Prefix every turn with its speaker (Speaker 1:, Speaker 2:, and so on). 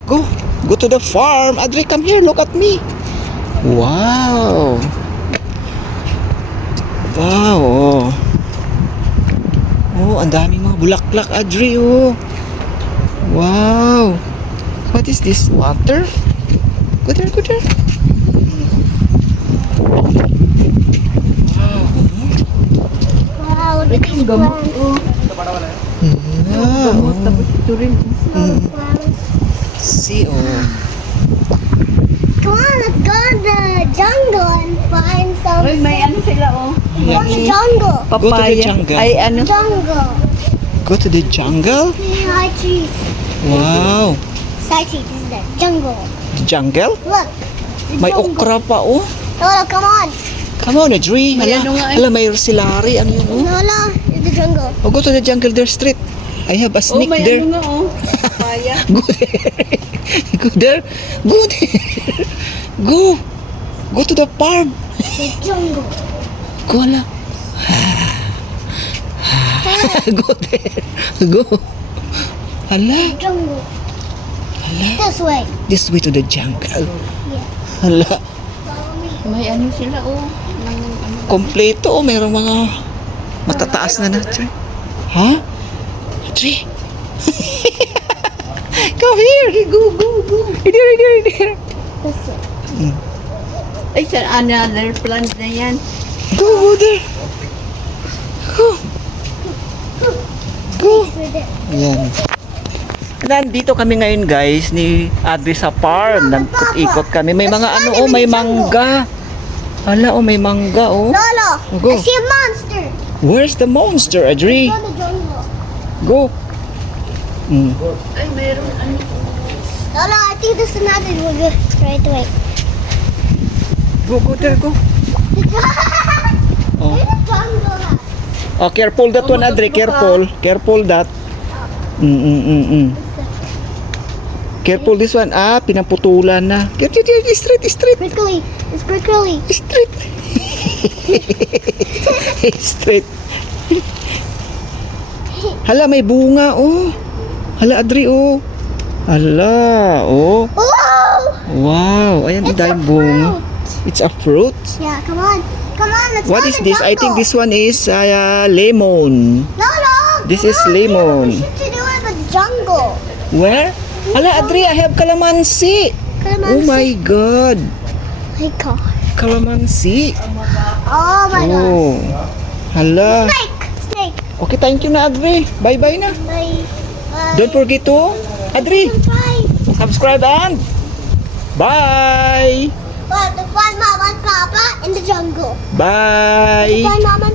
Speaker 1: Go to the farm. Adri, come here. Look at me. Wow. Wow. Oh, oh, ang daming mga bulaklak, Adri. Oh. Wow. What is this? Water? Go there, go there.
Speaker 2: Wow, look at this plant.
Speaker 1: See, oh.
Speaker 2: Come on, let's go to the jungle and find some.
Speaker 3: Uy, may ano sila, oh.
Speaker 2: Go to the jungle.
Speaker 1: Go to the jungle.
Speaker 3: Ay, ano?
Speaker 2: Jungle.
Speaker 1: Go to the jungle?
Speaker 2: See high trees.
Speaker 1: Wow.
Speaker 2: Side trees is the jungle.
Speaker 1: Jungle?
Speaker 2: Look. The
Speaker 1: May
Speaker 2: jungle.
Speaker 1: okra pa, oh.
Speaker 2: Lola, come on.
Speaker 1: Come on, Adri.
Speaker 3: May
Speaker 1: Hala,
Speaker 3: ano nga eh.
Speaker 1: hala, may silari. Ano yun, oh?
Speaker 2: Lola, it's the jungle.
Speaker 1: Oh, go to the jungle there, straight. I have a
Speaker 3: Oh,
Speaker 1: snake
Speaker 3: may
Speaker 1: there.
Speaker 3: ano nga, oh. Papaya.
Speaker 1: Go there. Go there. Go there. Go. Go to the farm.
Speaker 2: The jungle.
Speaker 1: Go la. Go there. Go. Hala.
Speaker 2: Jungle.
Speaker 1: Hala.
Speaker 2: This way.
Speaker 1: This way to the jungle.
Speaker 2: Yeah.
Speaker 1: Hala.
Speaker 2: Follow me.
Speaker 3: May ano sila, oh.
Speaker 1: Kompleto, oh. Merong mga matataas na natin. Ha? Adri. Come here. Go, go, go. Here.
Speaker 2: This way.
Speaker 3: Ay, sa another plant na yan.
Speaker 1: Go there. Go. Go.
Speaker 2: Over there.
Speaker 1: Ayan. Nandito kami ngayon guys ni Adri sa farm. Nag-ikot kami. May mga ano oh, may mangga. Hala oh, may mangga oh.
Speaker 2: Lola,
Speaker 1: Go.
Speaker 2: I see a monster.
Speaker 1: Where's the monster, Adri?
Speaker 2: Go to the jungle.
Speaker 1: Go. Mm.
Speaker 3: Ay, meron ano.
Speaker 2: Lola, I think this is another. We'll go right away.
Speaker 1: Go there, go. Oh.
Speaker 2: Where's the jungle at?
Speaker 1: Oh, careful that one, Adri. Careful. Careful that. Careful this one. Ah, pinaputulan na. Get. Straight.
Speaker 2: Prickly. It's prickly.
Speaker 1: Straight. Straight. Hala, may bunga, oh. Hala, Adri, oh. Hala, oh.
Speaker 2: Oh!
Speaker 1: Wow, ayan,
Speaker 2: It's a
Speaker 1: dahil bunga.
Speaker 2: fruit.
Speaker 1: It's a fruit.
Speaker 2: Yeah, come on. Come on, let's
Speaker 1: What
Speaker 2: go
Speaker 1: is
Speaker 2: to
Speaker 1: this? I think
Speaker 2: jungle.
Speaker 1: this one is lemon.
Speaker 2: Lola,
Speaker 1: This
Speaker 2: come
Speaker 1: is
Speaker 2: on,
Speaker 1: lemon.
Speaker 2: We should do it in the jungle.
Speaker 1: Where? Hala, Adri, I have calamansi. Oh my God.
Speaker 2: My God.
Speaker 1: Calamansi.
Speaker 2: Oh my God.
Speaker 1: Oh. Hala.
Speaker 2: Snake.
Speaker 1: Okay, thank you na, Adri. Bye-bye na.
Speaker 2: Bye.
Speaker 1: Don't forget to, Adri,
Speaker 2: Bye.
Speaker 1: subscribe and bye.
Speaker 2: Well, to find Mama and Papa in the jungle.
Speaker 1: Bye.
Speaker 2: Find Mama and